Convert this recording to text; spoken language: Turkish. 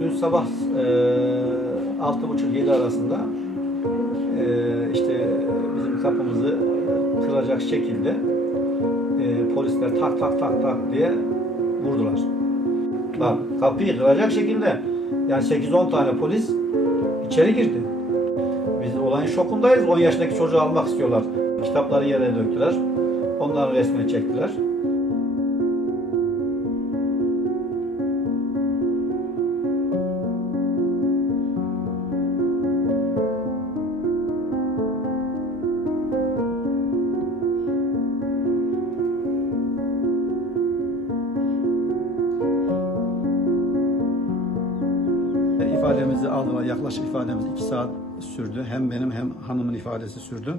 Dün sabah 6.30-7 arasında işte bizim kapımızı kıracak şekilde polisler tak tak tak tak diye vurdular. Bak, kapıyı kıracak şekilde yani 8-10 tane polis içeri girdi. Biz olayın şokundayız. 10 yaşındaki çocuğu almak istiyorlar. Kitapları yere döktüler. Onların resmini çektiler. İfademizi aldılar. Yaklaşık ifademiz 2 saat sürdü. Hem benim hem hanımın ifadesi sürdü.